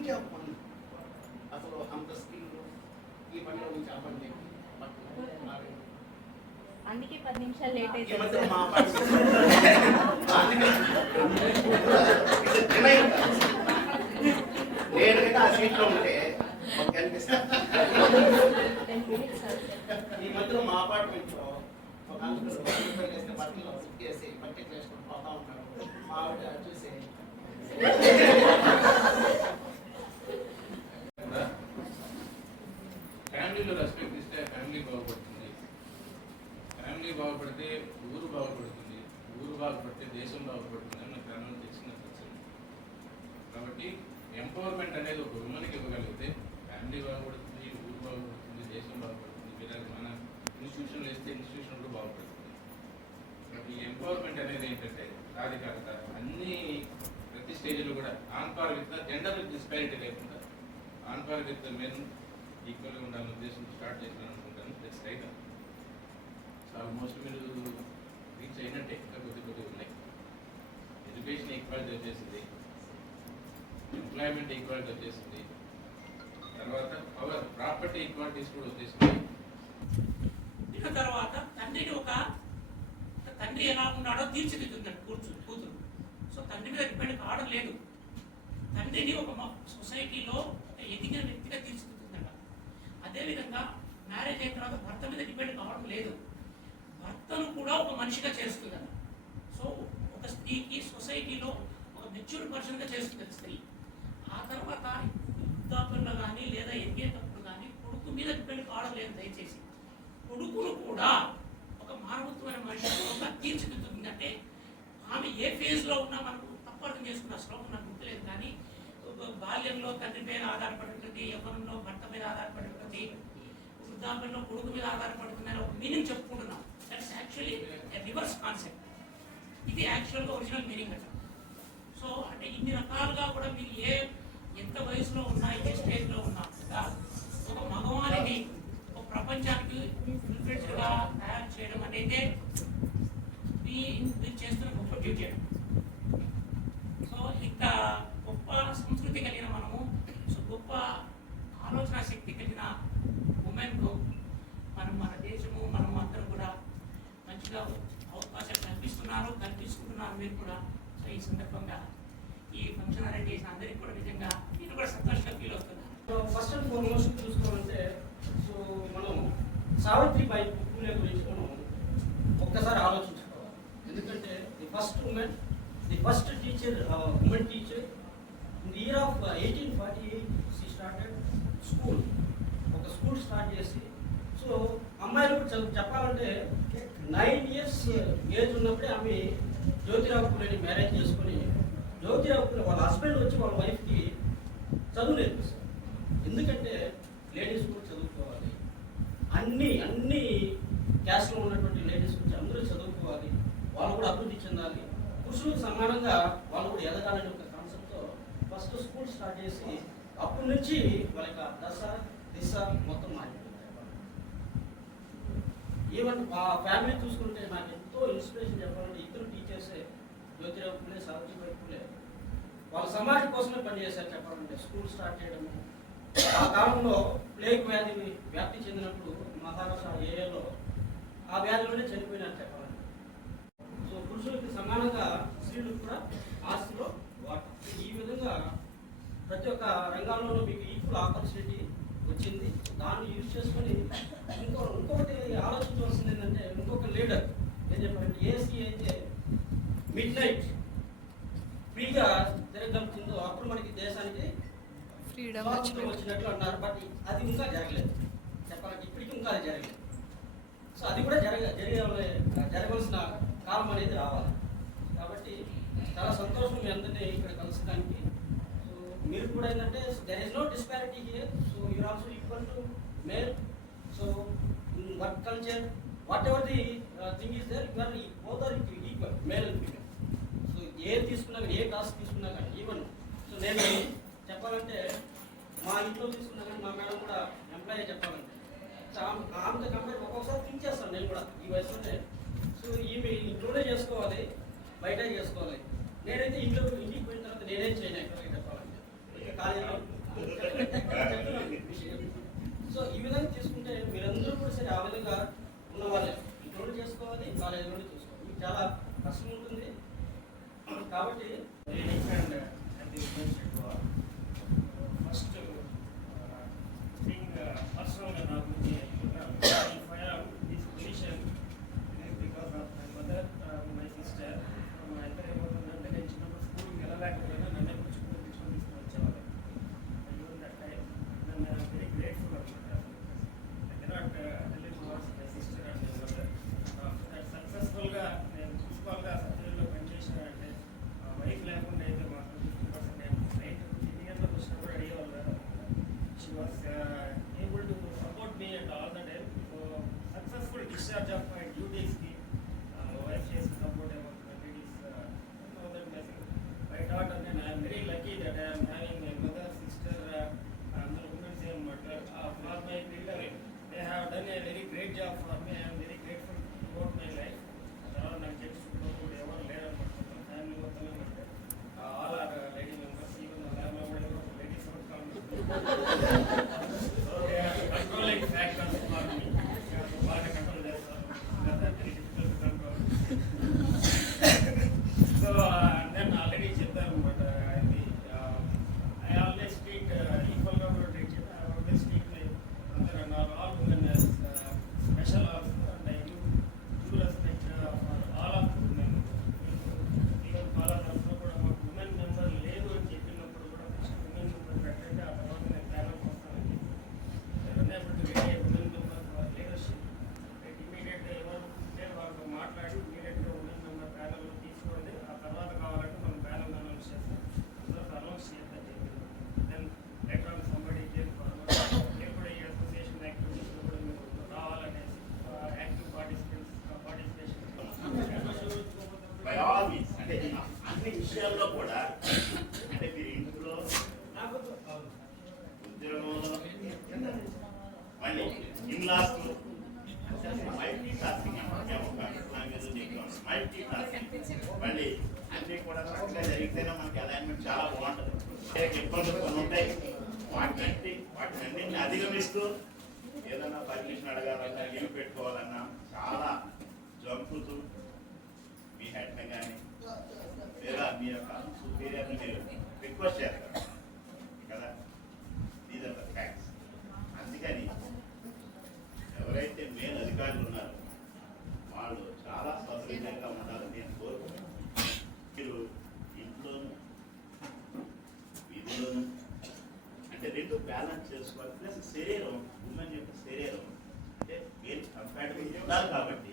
పనికే పని అసలు అంత స్కిల్ ఈ పనిలో నుంచి ఆ పని అందుకే 10 నిమిషాలు లేట్ అయితే నేను ఆ సీట్లో ఉంటే ఈ మధ్యలో మా అపార్ట్మెంట్లో ఒక వేస్తే బట్టలు వేసి బట్టలు వేసుకొని పోతా ఉంటారు. మా ఆవిడ చూసి ఫ్యామిలీలో రెస్పెక్ట్ ఇస్తే ఫ్యామిలీ బాగుపడుతుంది, ఫ్యామిలీ బాగుపడితే ఊరు బాగుపడుతుంది, ఊరు బాగుపడితే దేశం బాగుపడుతుంది అని నాకు గ్రామంలో తెలిసిన వచ్చింది. కాబట్టి ఎంపవర్మెంట్ అనేది ఒక ఉమెన్కి ఇవ్వగలిగితే ఫ్యామిలీ బాగుపడుతుంది, ఊరు బాగుపడుతుంది, దేశం బాగుపడుతుంది. మీరు మన ఇన్స్టిట్యూషన్లు వేస్తే ఇన్స్టిట్యూషన్ కూడా బాగుపడుతుంది. ఈ ఎంపవర్మెంట్ అనేది ఏంటంటే సాధికారత అన్ని ప్రతి స్టేజ్లో కూడా on par with gender disparity లేకుండా ఆన్ పార్ విత్ మెన్ ఈక్వల్గా ఉండాలనే ఉద్దేశంతో స్టార్ట్ చేసాను అనుకుంటాను. That's right. సో ఆల్మోస్ట్ మీరు రీచ్ అయినట్టే, ఇంకా కొద్ది ఉన్నాయి. ఎడ్యుకేషన్ ఈక్వాలిటీ వచ్చేసింది, ఎంప్లాయ్మెంట్ ఈక్వాలిటీ వచ్చేసింది, తర్వాత పవర్ ప్రాపర్టీ ఈక్వాలిటీస్ కూడా వచ్చేసింది. తర్వాత తండ్రి ఎలా ఉన్నాడో తీర్చిదిద్దుందండి కూతురు. సో తండ్రి మీద డిపెండ్ కావడం లేదు. తండ్రిని ఒక సొసైటీలో ఎదిగిన వ్యక్తిగా తీర్చిదిద్దుతుందట. అదేవిధంగా మ్యారేజ్ అయిన తర్వాత భర్త మీద డిపెండ్ కావడం లేదు, భర్తను కూడా ఒక మనిషిగా చేస్తుందట. సో ఒక స్త్రీకి సొసైటీలో ఒక మెచ్యూర్డ్ పర్సన్గా చేస్తుంది స్త్రీ. ఆ తర్వాత వృద్ధాప్యంలో కానీ లేదా ఎదిగేటప్పుడు కానీ కొడుకు మీద డిపెండ్ కావడం లేదు. దయచేసి కొడుకును కూడా ఒక మానవత్వమైన మనిషిగా తీర్చిదిద్దుతుంది. అంటే ఆమె ఏ ఫేజ్లో ఉన్నా మనకు తప్పు అర్థం చేసుకున్న శ్లోకం నాకు గుర్తులేదు, కానీ బాల్యంలో తండ్రి మీద ఆధారపడి ఉంటుంది, యవ్వనంలో భర్త మీద ఆధారపడి ఉంటుంది, వృద్ధాప్యంలో కొడుకు మీద ఆధారపడుతుంది అని ఒక మీనింగ్ చెప్పుకుంటున్నాం. That's actually reverse concept. ఇది యాక్చువల్గా ఒరిజినల్ మీనింగ్ అంట. సో అంటే ఇన్ని రకాలుగా కూడా మీరు ఎంత వయసులో ఉన్నా, ఏ స్టేజ్లో ఉన్నా ఒక మగవాణిని ఒక ప్రపంచానికి ఇన్ఫ్లుయెన్స్గా తయారు చేయడం అనేది మీరు చేస్తున్న గొప్ప డ్యూటీ. సో ఇంత గొప్ప సంస్కృతి కలిగిన మనము, సో గొప్ప ఆలోచన శక్తి కలిగిన ఉమెన్కు మన దేశము మనం అందరూ కూడా మంచిగా అవకాశాలు కల్పిస్తున్నారు మీరు కూడా. సో ఈ సందర్భంగా ఈ ఫంక్షన్ అరేంజ్ చేసిన అందరికీ కూడా నిజంగా నేను కూడా సంతోషంగా ఫీల్ అవుతున్నాను. ఫస్ట్ అండ్ ఫార్మోస్ట్ చూసుకోవాలంటే సో మనం సావిత్రిబాయి పూలే గురించి మనం ఒక్కసారి ఆలోచించుకోవాలి. ఎందుకంటే the first teacher women teacher in the year of 1848 she started school. ఒక స్కూల్ స్టార్ట్ చేసి, సో అమ్మాయిలు చెప్పాలంటే 9 years ఏజ్ ఉన్నప్పుడే ఆమె జ్యోతిరావు పూలేని మ్యారేజ్ చేసుకొని, జ్యోతిరావు పూలే వాళ్ళ హస్బెండ్ వచ్చి వాళ్ళ వైఫ్కి చదువు నేర్పిస్తారు. ఎందుకంటే లేడీస్ కూడా చదువుకోవాలి, అన్ని క్యాస్ట్లో ఉన్నటువంటి లేడీస్ గురించి అందరూ చదువుకోవాలి, వాళ్ళు కూడా అభివృద్ధి చెందాలి, పురుషులకు సమానంగా వాళ్ళు కూడా ఎదగాలని ఒక కాన్సెప్ట్తో ఫస్ట్ స్కూల్ స్టార్ట్ చేసి అప్పటి నుంచి వాళ్ళ యొక్క దిశ మొత్తం మారిపోయింది. ఈవెన్ ఆ ఫ్యామిలీ చూసుకుంటే నాకు ఎంతో ఇన్స్పిరేషన్ చెప్పాలంటే ఇద్దరు టీచర్సే, జ్యోతిరావు పూలే, సావిత్రిబాయి పూలే. వాళ్ళ సమాజం కోసమే పనిచేశారు చెప్పాలంటే. స్కూల్ స్టార్ట్ చేయడము, ఆ కాలంలో ప్లేగ్ వ్యాధి వ్యాప్తి చెందినప్పుడు మహారాష్ట్ర ఏరియాలో ఆ వ్యాధిలోనే చనిపోయినారు చెప్పాలంటే. సో పురుషులకి సమానంగా స్త్రీలకు కూడా ఆస్తిలో వాటా. ఈ విధంగా ప్రతి ఒక్క రంగాల్లోనూ మీకు ఈక్వల్ ఆపర్చునిటీ వచ్చింది. దాన్ని యూజ్ చేసుకొని ఇంకొకటి ఆలోచించవలసింది ఏంటంటే, ఇంకొక లీడర్ ఏం చెప్పారంటే, ఏసీ అయితే మిడ్ నైట్ ఫ్రీగా తిరగలుగుతుందో అప్పుడు మనకి దేశానికి స్వాతంత్రం వచ్చినట్లు అన్నారు. బట్ అది ఇంకా జరగలేదు చెప్పాలంటే, ఇప్పటికీ ఇంకా అది జరగలేదు. సో అది కూడా జరగవలసిన కాలం అనేది రావాలి. కాబట్టి చాలా సంతోషం మీ అందరినీ ఇక్కడ కలుసుకోవడానికి. సో మీరు కూడా ఏంటంటే there is no disparity here. So you are also equal to male. So in work culture whatever the thing is there, you are both are equal, male and female. So ఏది తీసుకున్నా కానీ, ఏ task తీసుకున్నా కానీ even so నేను చెప్పాలంటే మా ఇంట్లో తీసుకున్నా కానీ మా మేడం కూడా ఎంప్లాయీ చెప్పాలంటే ఆమెతో కంపేర్ ఒక్కొక్కసారి థింక్ చేస్తాను నేను కూడా ఈ వయసులోనే. సో ఈమె ఇంట్లోనే చేసుకోవాలి, బయట చేసుకోవాలి. నేనైతే ఇంటికి పోయిన తర్వాత నేనేం చేయను చెప్పాలంటే. కాలేజీలో కంట్రోలింగ్ ఫ్యాక్టర్స్ బాగా కంట్రోల్ చేస్తారు. సో నేను ఆల్రెడీ చెప్పాను అనమాట. ఐ ఆల్వేస్ ట్రీట్ ఈక్వల్గా కూడా ట్రీట్ చేయాలి. I always treat all women special also and I give respect all of women. Even చాలా తరఫున కూడా మాకు ఉమెన్ మెంబర్ లేదు అని చెప్పినప్పుడు కూడా ఫస్ట్ ఉమెన్ మెంబర్ పెట్టండి, ఆ తర్వాత నేను ప్యానల్కి వస్తానని చెప్పి ఉమెన్ మెంబర్ లీడర్షిప్ ఇమీడియట్గా ఎవరు ఉంటే వాళ్ళతో మాట్లాడి ఇమీడియట్గా ఉమెన్ మెంబర్ ప్యానల్లో తీసుకోండి. ఆ తర్వాత కావాలంటే మనం ప్యానల్ అనౌన్స్ చేస్తాం. అందరూ అనౌన్స్ చేద్దాం చెప్పింది. Then letter on somebody came forward. మీరు కూడా ఈ అసోసియేషన్ యాక్టివిటీస్లో కూడా మీరు రావాలనేసి active participation by all means అంటే అన్ని విషయాల్లో కూడా అంటే మీరు ఇంట్లో ఉద్యోగంలో మళ్ళీ in laws multitasking multitasking మళ్ళీ అన్ని కూడా చక్కగా జరిగితేనే మనకి అలైన్మెంట్ చాలా బాగుంటుంది. ఇబ్బందులు కొన్ని ఉంటాయి, వాటిని అధిగమిస్తూ ఏదైనా పర్మిషన్ అడగాలన్నా లీవ్ పెట్టుకోవాలన్నా చాలా జంపుతూ మీ హెడ్ని కానీ లేదా మీ యొక్క సుపీరియర్ని మీరు రిక్వెస్ట్ చేస్తారు కదా. These are the facts. అందుకని ఎవరైతే మెయిన్ అధికారులు ఉన్నారో వాళ్ళు చాలా సౌకర్యంగా ఉండాలని నేను కోరుకుంటున్నాను. మీరు ఇంట్లోనూ వీధిలోనూ అంటే రెండు బ్యాలెన్స్ చేసుకోవాలి. ప్లస్ శరీరం ఉమెన్ యొక్క శరీరం అంటే మెయిన్ కంపాటబుల్ ఉండాలి కాబట్టి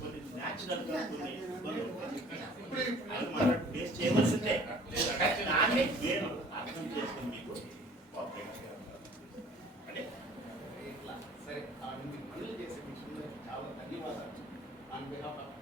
కొన్ని న్యాచురల్గా కొన్ని ఇబ్బందులు అది మనం ఫేస్ చేయవలసిందే. దాన్ని మీరు అర్థం చేసుకుని మీకు అంటే ఇట్లా సరే మీకు పనులు చేసే విషయంలో చాలా ధన్యవాదాలు ఆన్ బిహాఫ్ ఆఫ్